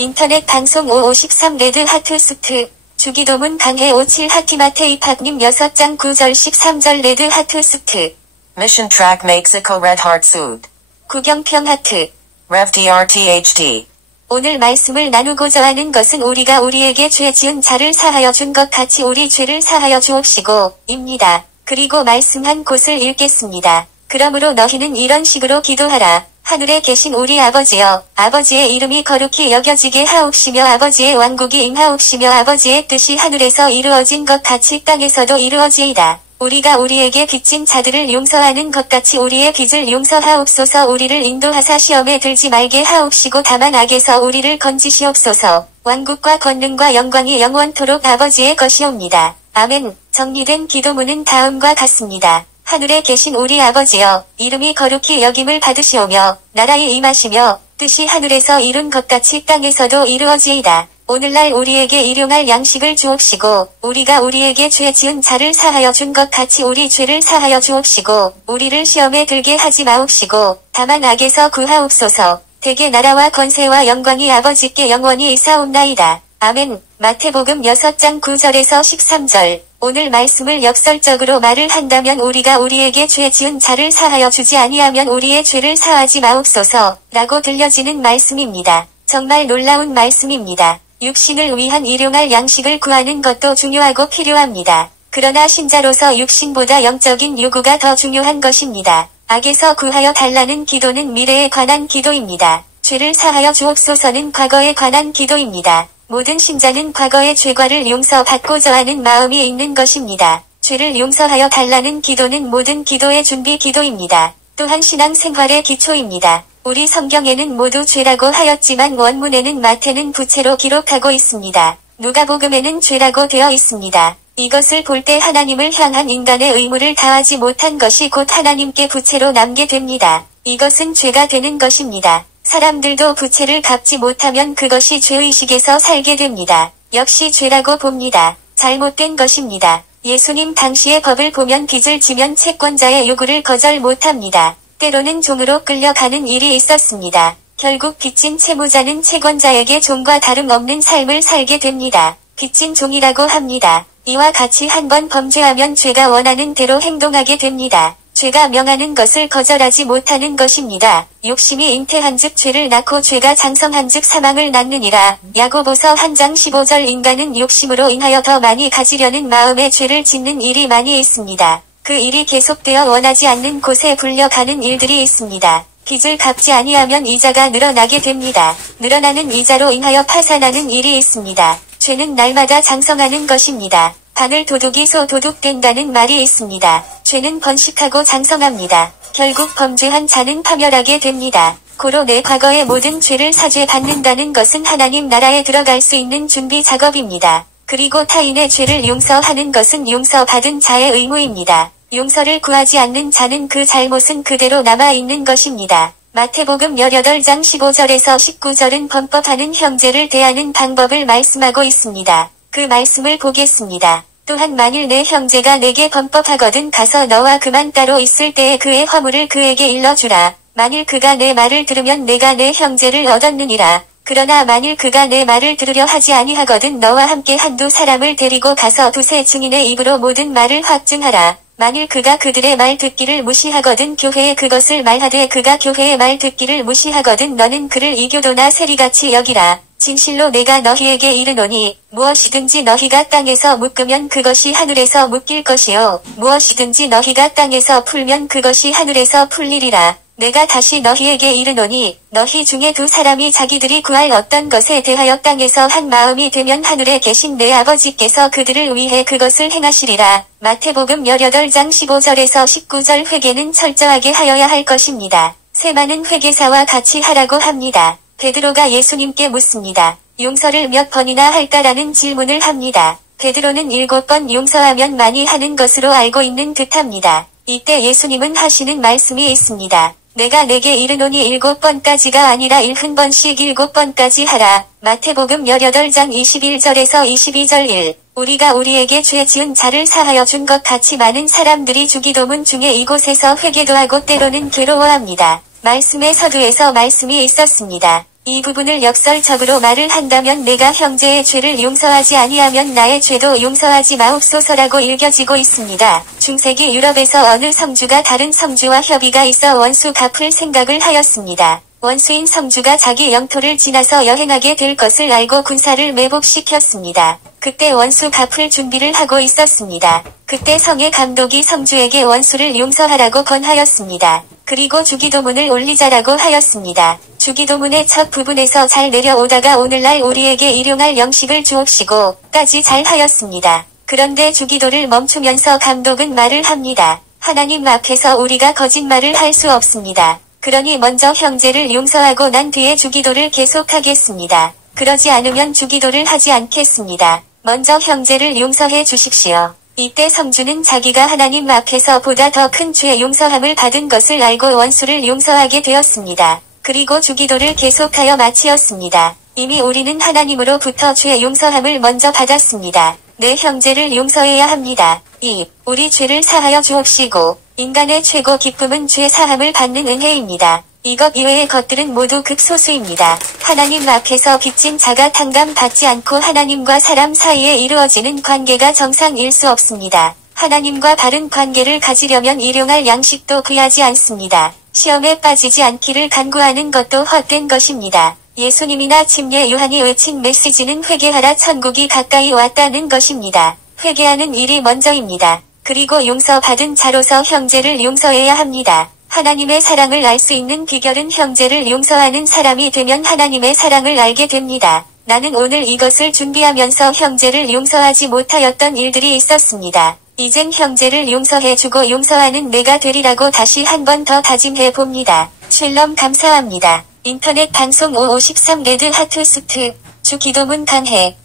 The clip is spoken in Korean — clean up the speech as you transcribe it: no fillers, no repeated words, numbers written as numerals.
인터넷 방송 5513 레드 하트 수트. 주기도문 강해 57 하티마테이팍님 6장 9절 13절 레드 하트 수트. Mission track Mexico Red Heart Suit. 구경평 하트. Rev DRTHD. 오늘 말씀을 나누고자 하는 것은 우리가 우리에게 죄 지은 자를 사하여 준 것 같이 우리 죄를 사하여 주옵시고 입니다. 그리고 말씀한 곳을 읽겠습니다. 그러므로 너희는 이런 식으로 기도하라. 하늘에 계신 우리 아버지여, 아버지의 이름이 거룩히 여겨지게 하옵시며 아버지의 왕국이 임하옵시며 아버지의 뜻이 하늘에서 이루어진 것 같이 땅에서도 이루어지이다. 우리가 우리에게 빚진 자들을 용서하는 것 같이 우리의 빚을 용서하옵소서. 우리를 인도하사 시험에 들지 말게 하옵시고 다만 악에서 우리를 건지시옵소서. 왕국과 권능과 영광이 영원토록 아버지의 것이옵니다. 아멘. 정리된 기도문은 다음과 같습니다. 하늘에 계신 우리 아버지여, 이름이 거룩히 여김을 받으시오며 나라에 임하시며 뜻이 하늘에서 이룬 것 같이 땅에서도 이루어지이다. 오늘날 우리에게 일용할 양식을 주옵시고 우리가 우리에게 죄 지은 자를 사하여 준 것 같이 우리 죄를 사하여 주옵시고 우리를 시험에 들게 하지 마옵시고 다만 악에서 구하옵소서. 대개 나라와 권세와 영광이 아버지께 영원히 있사옵나이다. 아멘. 마태복음 6장 9절에서 13절. 오늘 말씀을 역설적으로 말을 한다면 우리가 우리에게 죄 지은 자를 사하여 주지 아니하면 우리의 죄를 사하지 마옵소서 라고 들려지는 말씀입니다. 정말 놀라운 말씀입니다. 육신을 위한 일용할 양식을 구하는 것도 중요하고 필요합니다. 그러나 신자로서 육신보다 영적인 요구가 더 중요한 것입니다. 악에서 구하여 달라는 기도는 미래에 관한 기도입니다. 죄를 사하여 주옵소서는 과거에 관한 기도입니다. 모든 신자는 과거의 죄과를 용서받고자 하는 마음이 있는 것입니다. 죄를 용서하여 달라는 기도는 모든 기도의 준비 기도입니다. 또한 신앙생활의 기초입니다. 우리 성경에는 모두 죄라고 하였지만 원문에는 마태는 부채로 기록하고 있습니다. 누가복음에는 죄라고 되어 있습니다. 이것을 볼 때 하나님을 향한 인간의 의무를 다하지 못한 것이 곧 하나님께 부채로 남게 됩니다. 이것은 죄가 되는 것입니다. 사람들도 부채를 갚지 못하면 그것이 죄의식에서 살게 됩니다. 역시 죄라고 봅니다. 잘못된 것입니다. 예수님 당시의 법을 보면 빚을 지면 채권자의 요구를 거절 못합니다. 때로는 종으로 끌려가는 일이 있었습니다. 결국 빚진 채무자는 채권자에게 종과 다름없는 삶을 살게 됩니다. 빚진 종이라고 합니다. 이와 같이 한번 범죄하면 죄가 원하는 대로 행동하게 됩니다. 죄가 명하는 것을 거절하지 못하는 것입니다. 욕심이 잉태한즉 죄를 낳고 죄가 장성한즉 사망을 낳느니라. 야고보서 1장 15절. 인간은 욕심으로 인하여 더 많이 가지려는 마음에 죄를 짓는 일이 많이 있습니다. 그 일이 계속되어 원하지 않는 곳에 불려가는 일들이 있습니다. 빚을 갚지 아니하면 이자가 늘어나게 됩니다. 늘어나는 이자로 인하여 파산하는 일이 있습니다. 죄는 날마다 장성하는 것입니다. 바늘 도둑이 소 도둑 된다는 말이 있습니다. 죄는 번식하고 장성합니다. 결국 범죄한 자는 파멸하게 됩니다. 고로 내 과거의 모든 죄를 사죄받는다는 것은 하나님 나라에 들어갈 수 있는 준비 작업입니다. 그리고 타인의 죄를 용서하는 것은 용서받은 자의 의무입니다. 용서를 구하지 않는 자는 그 잘못은 그대로 남아있는 것입니다. 마태복음 18장 15절에서 19절은 범법하는 형제를 대하는 방법을 말씀하고 있습니다. 그 말씀을 보겠습니다. 또한 만일 내 형제가 내게 범법하거든 가서 너와 그만 따로 있을 때에 그의 허물을 그에게 일러주라. 만일 그가 내 말을 들으면 내가 내 형제를 얻었느니라. 그러나 만일 그가 내 말을 들으려 하지 아니하거든 너와 함께 한두 사람을 데리고 가서 두세 증인의 입으로 모든 말을 확증하라. 만일 그가 그들의 말 듣기를 무시하거든 교회에 그것을 말하되 그가 교회의 말 듣기를 무시하거든 너는 그를 이교도나 세리같이 여기라. 진실로 내가 너희에게 이르노니 무엇이든지 너희가 땅에서 묶으면 그것이 하늘에서 묶일 것이요 무엇이든지 너희가 땅에서 풀면 그것이 하늘에서 풀리리라. 내가 다시 너희에게 이르노니 너희 중에 두 사람이 자기들이 구할 어떤 것에 대하여 땅에서 한 마음이 되면 하늘에 계신 내 아버지께서 그들을 위해 그것을 행하시리라. 마태복음 18장 15절에서 19절. 회개는 철저하게 하여야 할 것입니다. 세마는 회개사와 같이 하라고 합니다. 베드로가 예수님께 묻습니다. 용서를 몇 번이나 할까라는 질문을 합니다. 베드로는 7번 용서하면 많이 하는 것으로 알고 있는 듯합니다. 이때 예수님은 하시는 말씀이 있습니다. 내가 내게 이르노니 7번까지가 아니라 70번씩 7번까지 하라. 마태복음 18장 21절에서 22절. 1. 우리가 우리에게 죄 지은 자를 사하여 준 것 같이 많은 사람들이 주기도문 중에 이곳에서 회개도 하고 때로는 괴로워합니다. 말씀의 서두에서 말씀이 있었습니다. 이 부분을 역설적으로 말을 한다면 내가 형제의 죄를 용서하지 아니하면 나의 죄도 용서하지 마옵소서라고 읽혀지고 있습니다. 중세기 유럽에서 어느 성주가 다른 성주와 협의가 있어 원수 갚을 생각을 하였습니다. 원수인 성주가 자기 영토를 지나서 여행하게 될 것을 알고 군사를 매복시켰습니다. 그때 원수 갚을 준비를 하고 있었습니다. 그때 성의 감독이 성주에게 원수를 용서하라고 권하였습니다. 그리고 주기도문을 올리자라고 하였습니다. 주기도문의 첫 부분에서 잘 내려오다가 오늘날 우리에게 일용할 영식을 주옵시고 까지 잘 하였습니다. 그런데 주기도를 멈추면서 감독은 말을 합니다. 하나님 앞에서 우리가 거짓말을 할 수 없습니다. 그러니 먼저 형제를 용서하고 난 뒤에 주기도를 계속하겠습니다. 그러지 않으면 주기도를 하지 않겠습니다. 먼저 형제를 용서해 주십시오. 이때 성주는 자기가 하나님 앞에서 보다 더 큰 죄 용서함을 받은 것을 알고 원수를 용서하게 되었습니다. 그리고 주기도를 계속하여 마치었습니다. 이미 우리는 하나님으로부터 죄 용서함을 먼저 받았습니다. 내 형제를 용서해야 합니다. 2. 우리 죄를 사하여 주옵시고 인간의 최고 기쁨은 죄 사함을 받는 은혜입니다. 이것 이외의 것들은 모두 극소수입니다. 하나님 앞에서 빚진 자가 탕감받지 않고 하나님과 사람 사이에 이루어지는 관계가 정상일 수 없습니다. 하나님과 바른 관계를 가지려면 일용할 양식도 구하지 않습니다. 시험에 빠지지 않기를 간구하는 것도 헛된 것입니다. 예수님이나 침례 요한이 외친 메시지는 회개하라 천국이 가까이 왔다는 것입니다. 회개하는 일이 먼저입니다. 그리고 용서받은 자로서 형제를 용서해야 합니다. 하나님의 사랑을 알 수 있는 비결은 형제를 용서하는 사람이 되면 하나님의 사랑을 알게 됩니다. 나는 오늘 이것을 준비하면서 형제를 용서하지 못하였던 일들이 있었습니다. 이젠 형제를 용서해주고 용서하는 내가 되리라고 다시 한 번 더 다짐해 봅니다. 샬롬 감사합니다. 인터넷 방송 553 레드 하트 수트 주 기도문 강해